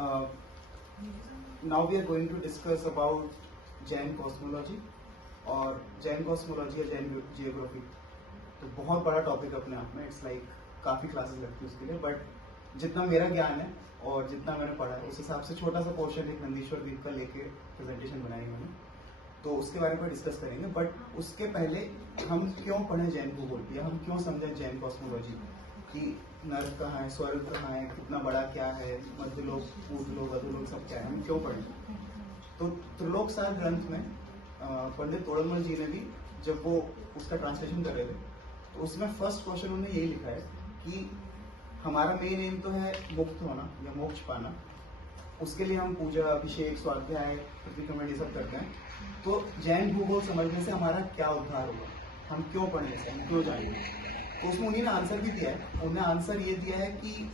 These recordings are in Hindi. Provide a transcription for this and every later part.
Uh, now we are going to discuss about Jain cosmology और जैन कॉस्मोलॉजी या जैन जियोग्राफी। तो बहुत बड़ा टॉपिक अपने आप में, इट्स लाइक काफ़ी क्लासेस लगती है उसके लिए, बट जितना मेरा ज्ञान है और जितना मैंने पढ़ा है उस हिसाब से छोटा सा पोर्शन एक नंदीश्वर द्वीप का लेके प्रेजेंटेशन बनाई मैंने, तो उसके बारे में डिस्कस करेंगे। बट उसके पहले हम क्यों पढ़े जैन भूगोल या हम क्यों समझें जैन कॉस्मोलॉजी कि नर्क कहाँ है, स्वर्ग कहाँ है, कितना बड़ा क्या है, मध्यलोक, ऊर्ध्वलोक, अधोलोक सब क्या है, हम क्यों पढ़ें। तो त्रिलोक सार ग्रंथ में पंडित तोड़रमल जी ने भी जब वो उसका ट्रांसलेशन कर रहे थे तो उसमें फर्स्ट क्वेश्चन उन्होंने यही लिखा है कि हमारा मेन एम तो है मुक्त होना या मोक्ष पाना, उसके लिए हम पूजा, अभिषेक, स्वाध्याय, प्रतिक्रमण ये सब करते हैं। तो जैन भूगोल समझने से हमारा क्या उद्धार होगा, हम क्यों पढ़ने से, हम क्यों जानेंगे। तो उसमें उन्हीं ने आंसर भी दिया है। उन्होंने आंसर ये दिया है कि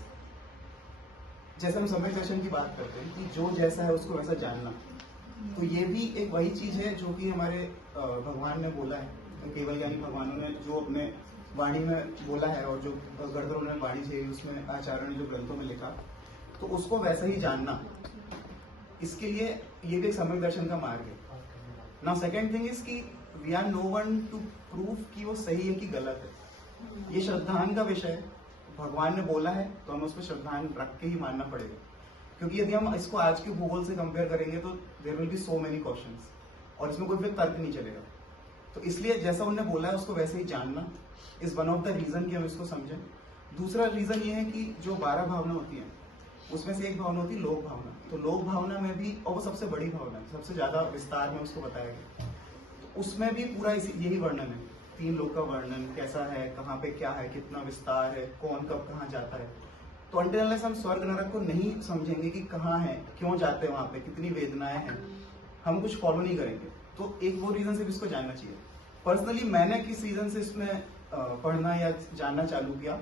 जैसे हम सम्यक दर्शन की बात करते हैं कि जो जैसा है उसको वैसा जानना, तो ये भी एक वही चीज है जो कि हमारे भगवान ने बोला है, केवल ज्ञानी भगवानों ने जो अपने वाणी में बोला है और जो गणधरों ने वाणी से उसमें आचार्यों ने जो ग्रंथों में लिखा, तो उसको वैसा ही जानना, इसके लिए ये भी एक सम्यक दर्शन का मार्ग है। नाउ सेकेंड थिंग इज कि we are no one to prove कि वो सही है कि गलत है। ये श्रद्धान का विषय है, भगवान ने बोला है तो हमें उस पर श्रद्धान रख के ही मानना पड़ेगा, क्योंकि यदि हम इसको आज के भूगोल से कंपेयर करेंगे तो there will be so many questions और इसमें कोई फिर तर्क नहीं चलेगा। तो इसलिए जैसा उन्होंने बोला है उसको वैसे ही जानना is one of the reason कि हम इसको समझें। दूसरा रीजन ये है कि जो 12 भावना होती हैं उसमें से एक भावना होती है लोक भावना। तो लोक भावना में भी, और वो सबसे बड़ी भावना है, सबसे ज्यादा विस्तार में उसको बताया गया, तो उसमें भी पूरा यही वर्णन है, 3 लोक का वर्णन, कैसा है, कहाँ पे क्या है, कितना विस्तार है, कौन कब कहाँ जाता है। तो अनटिल अनलेस हम स्वर्ग नरक को नहीं समझेंगे कि कहाँ है, क्यों जाते हैं वहां पे, कितनी वेदनाएं हैं, हम कुछ फॉलो नहीं करेंगे। तो एक वो रीजन से भी इसको जानना चाहिए। पर्सनली मैंने किस रीजन से इसमें पढ़ना या जानना चालू किया,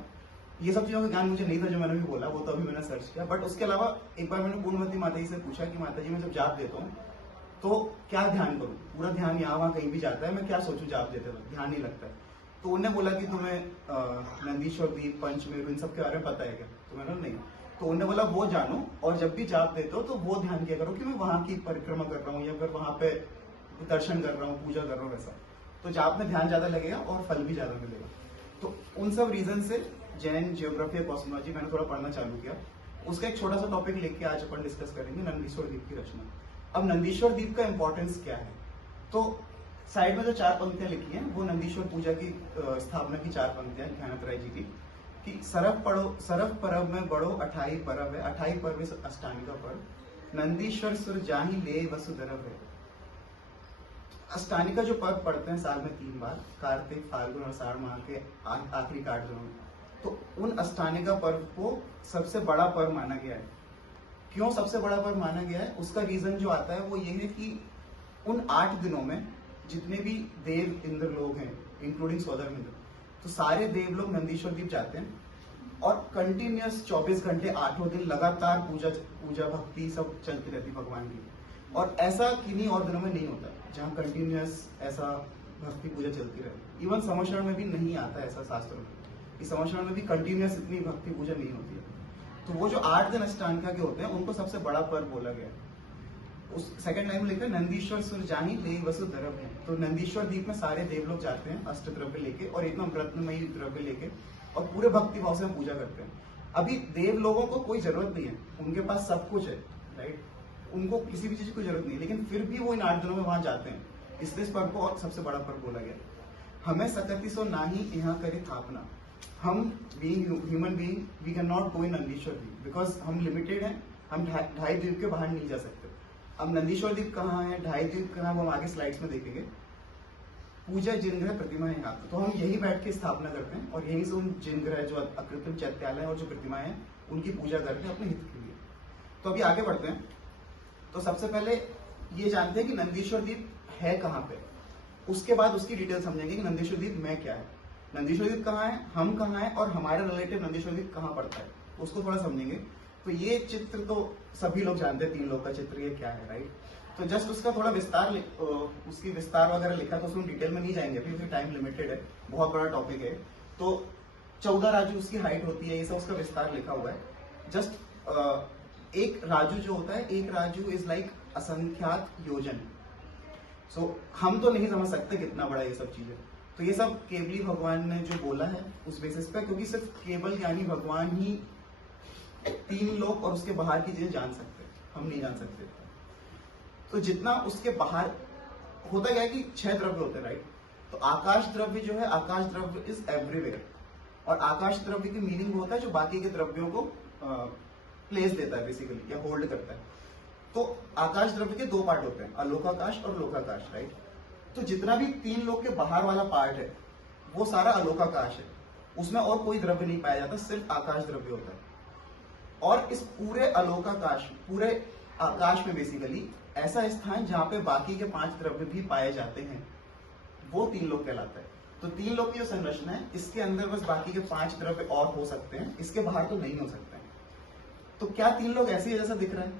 ये सब चीजों का ज्ञान मुझे नहीं था जो मैंने भी बोला, वो तो अभी मैंने सर्च किया। बट उसके अलावा एक बार मैंने पूर्णवती माता जी से पूछा कि माता जी मैं जब जाप देता हूँ तो क्या ध्यान करूँ, पूरा ध्यान यहाँ वहाँ कहीं भी जाता है, मैं क्या सोचूं जाप देते वक्त, ध्यान नहीं लगता है। तो उन्होंने बोला कि तुम्हें नंदीश्वर द्वीप, पंचमेरु, इन सब के बारे में पता है क्या, तो मैंने नहीं। तो उन्होंने बोला वो जानो और जब भी जाप देते हो तो वो ध्यान किया करो कि मैं वहां की परिक्रमा कर रहा हूँ या फिर वहां पे दर्शन कर रहा हूँ, पूजा कर रहा हूँ, वैसा। तो जाप में ध्यान ज्यादा लगेगा और फल भी ज्यादा मिलेगा। तो उन सब रीजन से जैन जियोग्राफी और कॉस्मोलॉजी मैंने थोड़ा पढ़ना चालू किया। उसका एक छोटा सा टॉपिक लेके आज अपन डिस्कस करेंगे, नंदीश्वर द्वीप की रचना। अब नंदीश्वर द्वीप का इंपॉर्टेंस क्या है, तो साइड में जो 4 पंक्तियां लिखी हैं वो नंदीश्वर पूजा की स्थापना की 4 पंक्तियां ध्यानत राय जी की, कि सरफ परब में बड़ो 28 परब है, 28 पर्व अष्टांगिका पर्व, नंदीश्वर सुर जाही ले वसुधरव है। अष्टांगिका जो पर्व पढ़ते हैं साल में 3 बार, कार्तिक, फाल्गुन और साढ़ माह के आखिरी 8 दिनों में, तो उन अष्टांगिका पर्व को सबसे बड़ा पर्व माना गया है। क्यों सबसे बड़ा पर्व माना गया है, उसका रीजन जो आता है वो ये है कि उन 8 दिनों में जितने भी देव इंद्र लोग हैं, इंक्लूडिंग स्वधर्म, तो सारे देव लोग नंदीश्वर द्वीप जाते हैं और कंटिन्यूअस 24 घंटे 8 दिन लगातार पूजा भक्ति सब चलती रहती भगवान की। और ऐसा किन्हीं और दिनों में नहीं होता है जहाँ कंटिन्यूअस ऐसा भक्ति पूजा चलती रहे। इवन समशरण में भी नहीं आता ऐसा शास्त्रों में कि समशरण में भी कंटिन्यूअस इतनी भक्ति पूजा नहीं होती है। तो वो जो 8 दिन अष्टांगिका के होते हैं उनको सबसे बड़ा पर्व बोला गया है। उस सेकंड लाइन में लिखा है नंदीश्वर सुर जाही ले वसुधरव है। तो नंदीश्वर द्वीप में सारे देव लोग जाते हैं अष्ट द्रव्य लेके और एकदम रत्नमयी द्रव्य लेके और पूरे भक्ति भाव से पूजा करते हैं। अभी देव लोगों को कोई जरूरत नहीं है, उनके पास सब कुछ है, राइट, उनको किसी भी चीज की जरूरत नहीं है, लेकिन फिर भी वो इन 8 दिनों में वहां जाते हैं, इसलिए इस पर्व को और सबसे बड़ा पर्व बोला गया। हमें सकती सो नाही यहाँ करे थापना, हम being human being we can not go in Nandishwar Dweep because हम लिमिटेड हैं, हम 2.5 द्वीप के बाहर नहीं जा सकते। अब नंदीश्वर द्वीप कहाँ है, 2.5 द्वीप कहाँ है, वो हम आगे स्लाइड्स में देखेंगे। पूजा जिनग्रह प्रतिमा है यहाँ, तो हम यही बैठ के स्थापना करते हैं और यहीं से उन जिनग्रह जो अकृत्रिम चैत्यालय और जो प्रतिमाएं हैं उनकी पूजा करते हैं अपने हित के लिए। तो अभी आगे बढ़ते हैं। तो सबसे पहले ये जानते हैं कि नंदीश्वर द्वीप है कहाँ पे, उसके बाद उसकी डिटेल समझेंगे कि नंदीश्वर द्वीप में क्या है, नंदीश्वर द्वीप कहाँ है, हम कहाँ है और हमारे रिलेटिव नंदीश्वर द्वीप कहाँ पड़ता है, उसको थोड़ा समझेंगे। तो ये चित्र तो सभी लोग जानते हैं, 3 लोग का चित्र ये क्या है, राइट। तो जस्ट उसका थोड़ा विस्तार, उसकी विस्तार वगैरह लिखा, तो उसमें डिटेल में नहीं जाएंगे क्योंकि टाइम लिमिटेड है, बहुत बड़ा टॉपिक है। तो 14 राजू उसकी हाइट होती है, ये सब उसका विस्तार लिखा हुआ है। जस्ट एक राजू जो होता है, एक राजू इज लाइक असंख्यात योजन। सो हम तो नहीं समझ सकते कितना बड़ा ये सब चीजें। तो ये सब केवली भगवान ने जो बोला है उस बेसिस पे, क्योंकि सिर्फ केवल ज्ञानी भगवान ही 3 लोक और उसके बाहर की चीजें जान सकते हैं, हम नहीं जान सकते। तो जितना उसके बाहर होता क्या है कि 6 द्रव्य होते हैं, राइट। तो आकाश द्रव्य जो है, आकाश द्रव्य इज एवरीवेयर, और आकाश द्रव्य की मीनिंग होता है जो बाकी के द्रव्यों को प्लेस देता है बेसिकली, या होल्ड करता है। तो आकाश द्रव्य के 2 पार्ट होते हैं, अलोकाकाश और लोकाकाश, राइट। तो जितना भी 3 लोक के बाहर वाला पार्ट है वो सारा अलोकाकाश है, उसमें और कोई द्रव्य नहीं पाया जाता, सिर्फ आकाश द्रव्य होता है। और इस पूरे अलोकाकाश, पूरे आकाश में बेसिकली ऐसा स्थान जहां पे बाकी के 5 द्रव्य भी पाए जाते हैं, वो 3 लोक कहलाता है। तो 3 लोक की जो संरचना है, इसके अंदर बस बाकी के 5 द्रव्य और हो सकते हैं, इसके बाहर तो नहीं हो सकते हैं। तो क्या 3 लोक ऐसे ही जैसा दिख रहा है?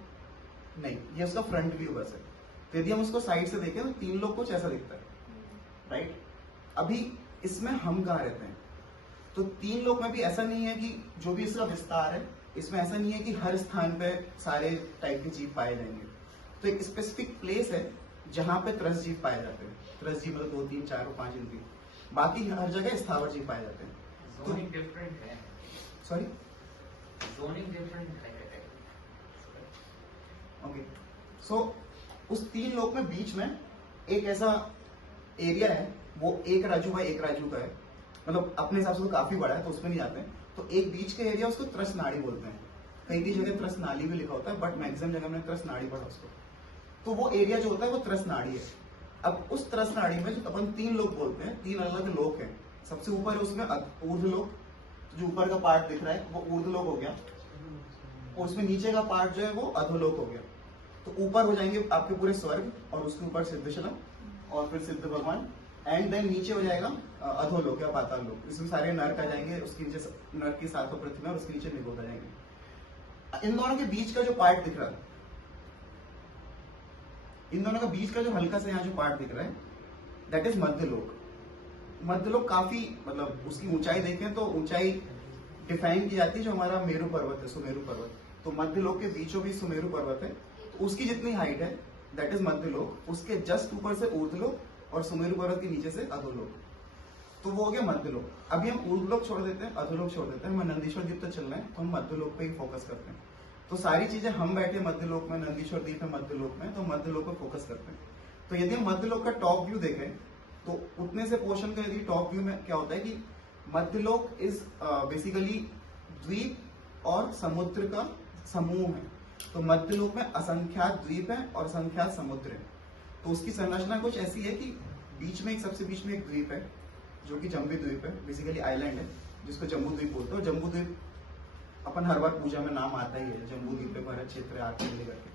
नहीं, ये उसका फ्रंट व्यू बस है। तो यदि हम उसको साइड से देखें तो 3 लोक कुछ ऐसा दिखता है, राइट। अभी इसमें हम कहाँ रहते हैं? तो 3 लोक में भी ऐसा नहीं है कि जो भी इसका विस्तार है, इसमें ऐसा नहीं है कि हर स्थान पे सारे टाइप के जीव पाए जाएंगे। तो एक स्पेसिफिक प्लेस है जहां पे त्रस जीव पाए जाते हैं। त्रस जीव मतलब 2, 3, 4 और 5 इनकी, बाकी हर जगह स्थावर जीव पाए जाते हैं। जोनिंग डिफरेंट है, सॉरी, जोनिंग डिफरेंट है। ओके, सो उस 3 लोक में बीच में एक ऐसा एरिया है, वो 1 राजू बाय 1 राजू का है, मतलब अपने हिसाब से तो काफी बड़ा है, तो उसमें नहीं जाते हैं। तो एक बीच के एरिया उसको त्रस नाड़ी बोलते हैं, कई कई जगह त्रस नाली भी लिखा होता है, बट मैक्सिमम जगह में त्रस नाड़ी पढ़ा उसको। तो वो एरिया जो होता है वो त्रस नाड़ी है। अब उस त्रस नाड़ी में जो अपन 3 लोक बोलते हैं, 3 अलग अलग लोक हैं। सबसे ऊपर है उसमें ऊर्ध्व लोक, जो ऊपर का पार्ट दिख रहा है वो ऊर्ध्व लोक हो गया, और उसमें नीचे का पार्ट जो है वो अधोलोक हो गया। तो ऊपर हो जाएंगे आपके पूरे स्वर्ग, और उसके ऊपर सिद्धशला, और फिर सिद्ध भगवान, एंड देन नीचे हो जाएगा अधोलोक या पाताल लोक। इसमें सारे नरक आ जाएंगे, उसके नीचे नरक की 7 पृथ्वी और उसके नीचे निगोद आ जाएंगे। इन दोनों के बीच का जो पार्ट दिख रहा है, इन दोनों का बीच का जो हल्का सा यहाँ जो पार्ट दिख रहा है, दैट इज मध्यलोक। मध्यलोक काफी, मतलब उसकी ऊंचाई देखें तो ऊंचाई डिफाइन की जाती है जो हमारा मेरू पर्वत है, सुमेरु पर्वत। तो मध्यलोक के बीचों बीच सुमेरु पर्वत है, तो उसकी जितनी हाइट है दैट इज मध्यलोक। उसके जस्ट ऊपर से ऊर्ध्वलोक, और सुमेरु पर्वत के नीचे से अधोलोक। तो वो हो गया मध्यलोक। अभी हम ऊर्ध्वलोक छोड़ देते हैं, अधोलोक छोड़ देते हैं, हम नंदीश्वर द्वीप तक चल रहे हैं, तो हम मध्यलोक पे ही फोकस करते हैं। तो सारी चीजें हम बैठे मध्यलोक में, नंदीश्वर द्वीप है मध्यलोक में, तो मध्यलोक पे फोकस करते हैं। तो यदि हम मध्यलोक का टॉप व्यू देखें तो उतने से पोर्शन का यदि टॉप व्यू में क्या होता है कि मध्यलोक इज बेसिकली द्वीप और समुद्र का समूह है। तो मध्यलोक में असंख्यात द्वीप है और असंख्यात समुद्र है। तो उसकी संरचना कुछ ऐसी है कि बीच में सबसे बीच में एक द्वीप है जो कि जम्बू द्वीप है, बेसिकली आइलैंड है जिसको जम्बू द्वीप बोलते हैं। और जम्बू द्वीप अपन हर बार पूजा में नाम आता ही है, जम्बू द्वीप पे भरत क्षेत्र आके करके,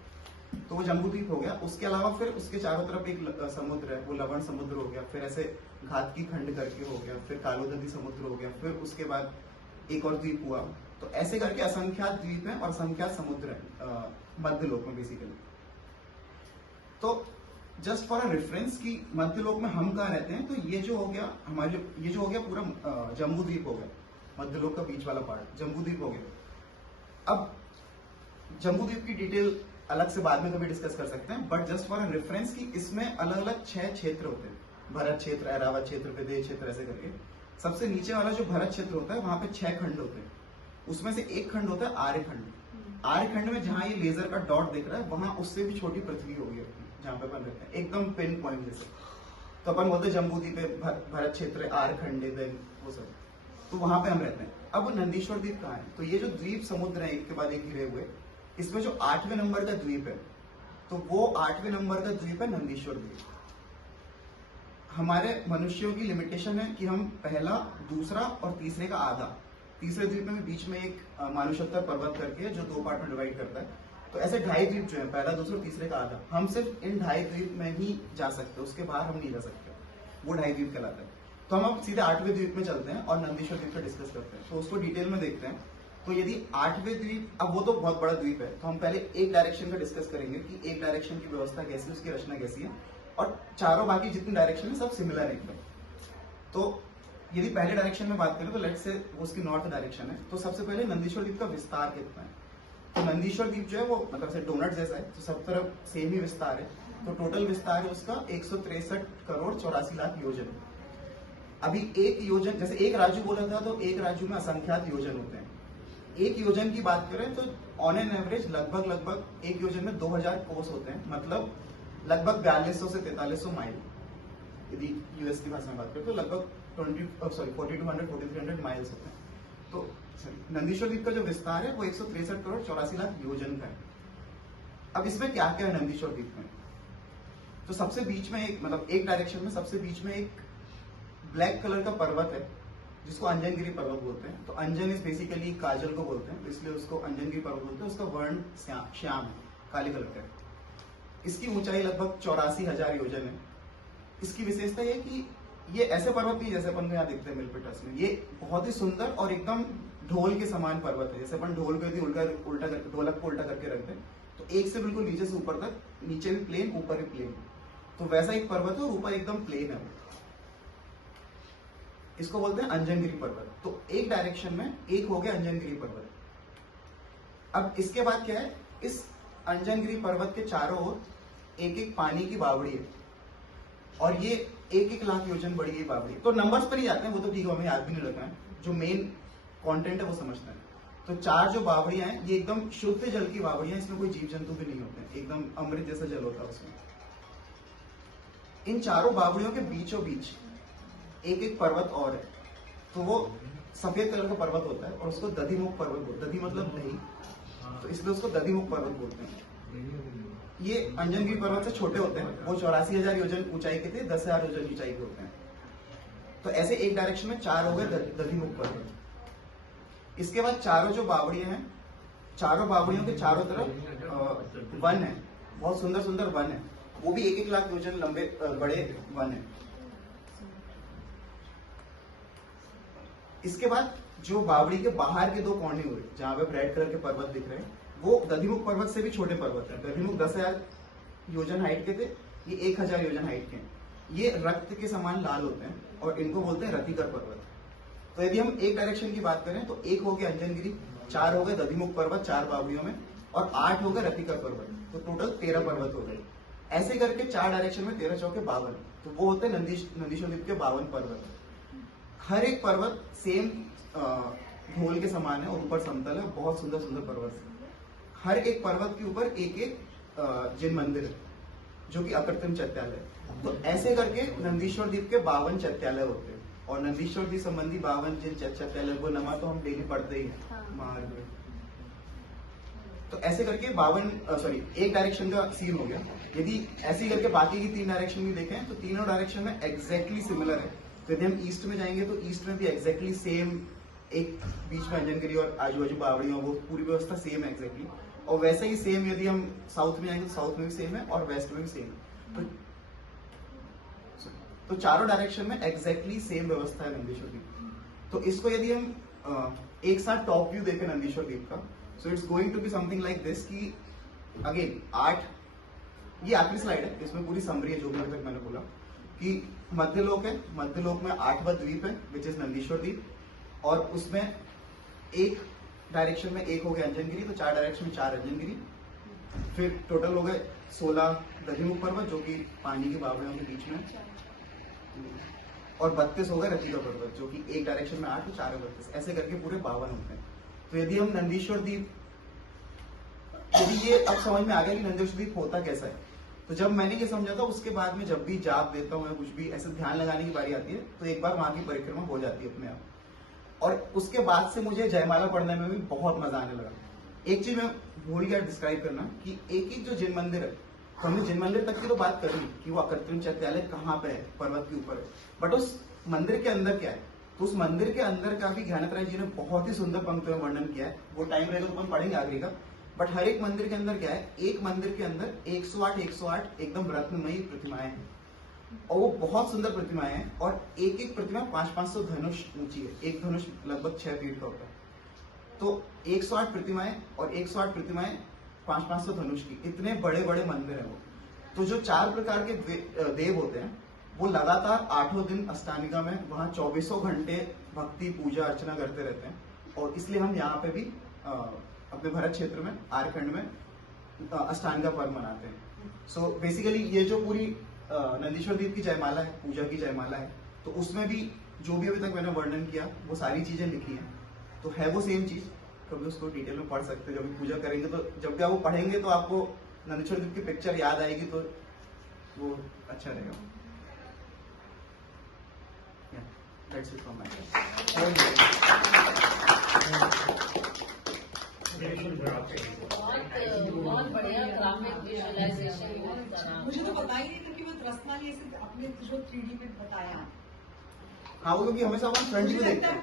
तो वो जम्बू द्वीप हो गया। उसके अलावा फिर उसके चारों तरफ एक समुद्र है, वो लवण समुद्र हो गया, फिर ऐसे घातकी खंड करके हो गया, फिर कालोदधी समुद्र हो गया, फिर उसके बाद एक और द्वीप हुआ। तो ऐसे करके असंख्यात द्वीप है और असंख्यात समुद्र है मध्यलोक में बेसिकली। तो जस्ट फॉर अ रेफरेंस कि मध्यलोक में हम कहाँ रहते हैं, तो ये जो हो गया हमारे, ये जो हो गया पूरा जम्बू द्वीप हो गया, मध्यलोक का बीच वाला पार्ट जम्बू द्वीप हो गया। अब जम्बू द्वीप की डिटेल अलग से बाद में कभी डिस्कस कर सकते हैं, but just for a reference कि इसमें अलग अलग 6 क्षेत्र होते हैं, भरत क्षेत्र, ऐरावत क्षेत्र, विदेह क्षेत्र, ऐसे करके। सबसे नीचे वाला जो भरत क्षेत्र होता है वहां पे 6 खंड होते हैं, उसमें से एक खंड होता है आर्य खंड। आर्य खंड में जहां ये लेजर का डॉट दिख रहा है वहां उससे भी छोटी पृथ्वी होगी जहां पे अपन रहते हैं, एकदम पिन पॉइंट जैसे। तो अपन बोलते हैं जम्बू द्वीप पे भरत क्षेत्र, आर्य खंड, वो सब, तो वहां पे हम रहते हैं। अब नंदीश्वर द्वीप कहाँ है? तो ये जो द्वीप समुद्र है एक के बाद एक घिरे हुए, इसमें जो 8वें नंबर का द्वीप है, तो वो 8वें नंबर का द्वीप है नंदीश्वर द्वीप। हमारे मनुष्यों की लिमिटेशन है कि हम पहला, दूसरा और तीसरे का आधा, तीसरे द्वीप में बीच में एक मानुषोत्तर पर्वत करके है जो 2 पार्ट में डिवाइड करता है। तो ऐसे 2.5 द्वीप जो है, पहला, दूसरा और तीसरे का आधा, हम सिर्फ इन 2.5 द्वीप में ही जा सकते हैं, उसके बाहर हम नहीं जा सकते, वो 2.5 द्वीप कहलाता है। तो हम अब सीधे 8वें द्वीप में चलते हैं और नंदीश्वर द्वीप पर डिस्कस करते हैं, तो उसको डिटेल में देखते हैं। तो यदि 8वें द्वीप, अब वो तो बहुत बड़ा द्वीप है, तो हम पहले एक डायरेक्शन का डिस्कस करेंगे कि एक डायरेक्शन की व्यवस्था कैसी है, उसकी रचना कैसी है, और चारों बाकी जितनी डायरेक्शन है सब सिमिलर है एकदम। तो यदि पहले डायरेक्शन में बात करें तो लेट्स से वो उसकी नॉर्थ डायरेक्शन है, तो सबसे पहले नंदीश्वर द्वीप का विस्तार कितना है। तो नंदीश्वर द्वीप जो है वो मतलब से डोनट जैसा है, तो सब तरफ सेम ही विस्तार है। तो टोटल विस्तार है उसका 163 करोड़ 84 लाख योजन। अभी एक योजन, जैसे एक राज्य बोला था, तो एक राज्य में असंख्यात योजन होते हैं। एक योजन की बात करें तो ऑन एन एवरेज लगभग एक योजन में 2000 कोस होते हैं, मतलब लगभग 4200 से 4300 माइल। यदि यूएस की भाषा में बात करें तो लगभग 4200 माइल्स होते हैं। तो नंदीश्वर द्वीप का जो विस्तार है वो 163 करोड़ 84 लाख योजन का है। अब इसमें क्या क्या है नंदीश्वर द्वीप में? तो सबसे बीच में एक, मतलब एक डायरेक्शन में सबसे बीच में एक ब्लैक कलर का पर्वत है जिसको अंजनगिरी पर्वत बोलते हैं। तो अंजन इज बेसिकली काजल को बोलते हैं, तो इसलिए उसको अंजनगिरी पर्वत बोलते हैं। उसका वर्ण श्याम है, काले कलर का है। इसकी ऊंचाई लगभग 84,000 योजन है। इसकी विशेषता ये कि ये ऐसे पर्वत नहीं जैसे अपन को यहाँ दिखते हैं मिल्पिटस में। ये बहुत ही सुंदर और एकदम ढोल के समान पर्वत है। जैसे अपन ढोल को यदि उल्टा करके, ढोलक को उल्टा करके रखते हैं तो एक से बिल्कुल नीचे से ऊपर तक, नीचे भी प्लेन ऊपर भी प्लेन, तो वैसा एक पर्वत है और ऊपर एकदम प्लेन है। इसको बोलते हैं अंजनगिरी पर्वत। तो एक डायरेक्शन में एक हो गया अंजनगिरी पर्वत। अब इसके बाद क्या है, इस अंजनगिरी पर्वत के चारों ओर एक एक पानी की बावड़ी है और ये 1-1 लाख योजन बड़ी ये बावड़ी। तो नंबर्स पर ही जाते हैं, वो तो ठीक है, हमें याद भी नहीं रखना है, जो मेन कंटेंट है वो समझते हैं। तो चार जो बावड़ियां हैं ये एकदम शुद्ध जल की बावड़ियां, इसमें कोई जीव जंतु भी नहीं होते हैं, एकदम अमृत जैसा जल होता है उसमें। इन चारों बावड़ियों के बीचों बीच एक एक पर्वत और है, तो वो सफेद कलर का पर्वत होता है और उसको दधिमुख पर्वत बोलते हैं। दधि मतलब दही, तो इसलिए उसको दधिमुख पर्वत बोलते हैं। ये अंजनगिरी पर्वत से छोटे होते हैं, वो 84,000 योजन ऊंचाई के थे, 10,000 योजन ऊंचाई के होते हैं। तो ऐसे एक डायरेक्शन में चार हो गए दधिमुख पर्वत। इसके बाद चारों जो बावड़ियां हैं, चारों बावड़ियों के चारों तरफ वन है, बहुत सुंदर सुंदर वन है, वो भी 1-1 लाख योजन लंबे बड़े वन है। इसके बाद जो बावड़ी के बाहर के दो कोने हुए, जहां पे रेड कलर के पर्वत दिख रहे हैं, वो दधिमुख पर्वत से भी छोटे पर्वत है। दधिमुख 10,000 योजन हाइट के थे, ये 1,000 योजन हाइट के हैं। ये रक्त के समान लाल होते हैं और इनको बोलते हैं रतिकर पर्वत। तो यदि हम एक डायरेक्शन की बात करें तो एक हो गया अंजनगिरी, 4 हो गए दधिमुख पर्वत 4 बावड़ियों में, और 8 हो गए रतिकर पर्वत, तो टोटल 13 पर्वत हो गए। ऐसे करके 4 डायरेक्शन में 13 चौके 52, तो वो होते हैं नंदीश्वर द्वीप के 52 पर्वत। हर एक पर्वत सेम ढोल के समान है और ऊपर समतल है, बहुत सुंदर सुंदर पर्वत है। हर एक पर्वत के ऊपर एक एक जिन मंदिर है जो कि अकृत्रिम चैत्यालय है। तो ऐसे करके नंदीश्वर द्वीप के 52 चैत्यालय होते हैं, और नंदीश्वर द्वीप संबंधी 52 जिन चैत्यालय को नमा तो हम डेली पढ़ते ही हैं मार्ग में। तो ऐसे करके 52 एक डायरेक्शन का सीन हो गया। यदि ऐसे करके बाकी की 3 डायरेक्शन भी देखें तो तीनों डायरेक्शन में एग्जैक्टली सिमिलर है। तो यदि हम ईस्ट में जाएंगे तो ईस्ट में भी एग्जैक्टली सेम, एक बीच में अंजनगिरी और आजू बाजू बावड़ियों, वो पूरी व्यवस्था सेम है एग्जैक्टली। और वैसे ही सेम यदि हम साउथ में जाएंगे तो साउथ में भी सेम है और वेस्ट में भी सेम है। तो चारों डायरेक्शन में एग्जैक्टली सेम व्यवस्था है नंदीश्वर द्वीप। तो इसको यदि हम एक साथ टॉप व्यू देखें नंदीश्वर द्वीप का, so it's going to be something like this कि अगेन 8, ये आखिरी स्लाइड है, इसमें पूरी समरी है जो भी अभी तक मैंने बोला कि मध्यलोक है, मध्यलोक में 8वां द्वीप है विच इज नंदीश्वर द्वीप, और उसमें एक डायरेक्शन में एक हो गया अंजनगिरी, तो 4 डायरेक्शन में 4 अंजनगिरी। फिर टोटल हो गए 16 दधिमुख पर्वत जो कि पानी की बावड़ियों के बीच में, और 32 हो गए रतिका पर्वत जो कि एक डायरेक्शन में 8 और 4 32, ऐसे करके पूरे 52 होते हैं। तो यदि हम नंदीश्वर द्वीप, यदि ये अब समझ में आ गया कि नंदीश्वर द्वीप होता कैसा है, तो जब मैंने ये समझा था उसके बाद में जब भी जाप देता हूँ या कुछ भी ऐसे ध्यान लगाने की बारी आती है तो एक बार वहां की परिक्रमा हो जाती है अपने आप। और उसके बाद से मुझे जयमाला पढ़ने में भी बहुत मजा आने लगा। एक चीज मैं भूल गया डिस्क्राइब करना कि एक एक जो जिन मंदिर है, तो हमने जिन मंदिर तक की तो बात कर ली कि वो अकृत्रिम चैत्यालय कहाँ पे है, पर्वत के ऊपर है, बट उस मंदिर के अंदर क्या है, तो उस मंदिर के अंदर का भी ज्ञानत राय जी ने बहुत ही सुंदर पंक्तियों में वर्णन किया है। वो टाइम रहेगा तो हम पढ़ेंगे आगे का। बट हर एक मंदिर के अंदर क्या है, एक मंदिर के अंदर 108 एकदम रत्नमयी प्रतिमाएं हैं, और वो बहुत सुंदर प्रतिमाएं हैं, और एक एक प्रतिमा 500-500 धनुष ऊंची है। एक धनुष लगभग 6 फीट का होता है। तो 108 प्रतिमाएं और 108 प्रतिमाएं 500-500 धनुष की, इतने बड़े बड़े मंदिर है वो। तो जो 4 प्रकार के देव होते हैं वो लगातार 8 दिन अष्टानिका में वहां 24 घंटे भक्ति पूजा अर्चना करते रहते हैं, और इसलिए हम यहाँ पे भी अपने भरत क्षेत्र में आर्यखंड में अष्टांगा पर्व मनाते हैं। सो बेसिकली ये जो पूरी नंदीश्वर दीप की जयमाला है, पूजा की जयमाला है, तो उसमें भी जो भी अभी तक मैंने वर्णन किया वो सारी चीजें लिखी हैं, तो है वो सेम चीज। कभी उसको डिटेल में पढ़ सकते हैं, जब भी पूजा करेंगे तो जब भी आप वो पढ़ेंगे तो आपको नंदीश्वर दीप की पिक्चर याद आएगी, तो वो अच्छा रहेगा। That's it from my बहुत बढ़िया ग्राफिक विजुअलाइजेशन। मुझे तो पता ही नहीं था कि वो रसमाली ऐसे अपने जो 3D में बताया। हाँ, वो क्योंकि हमेशा हम फ्रंट मुझे में देखते लगता हैं। है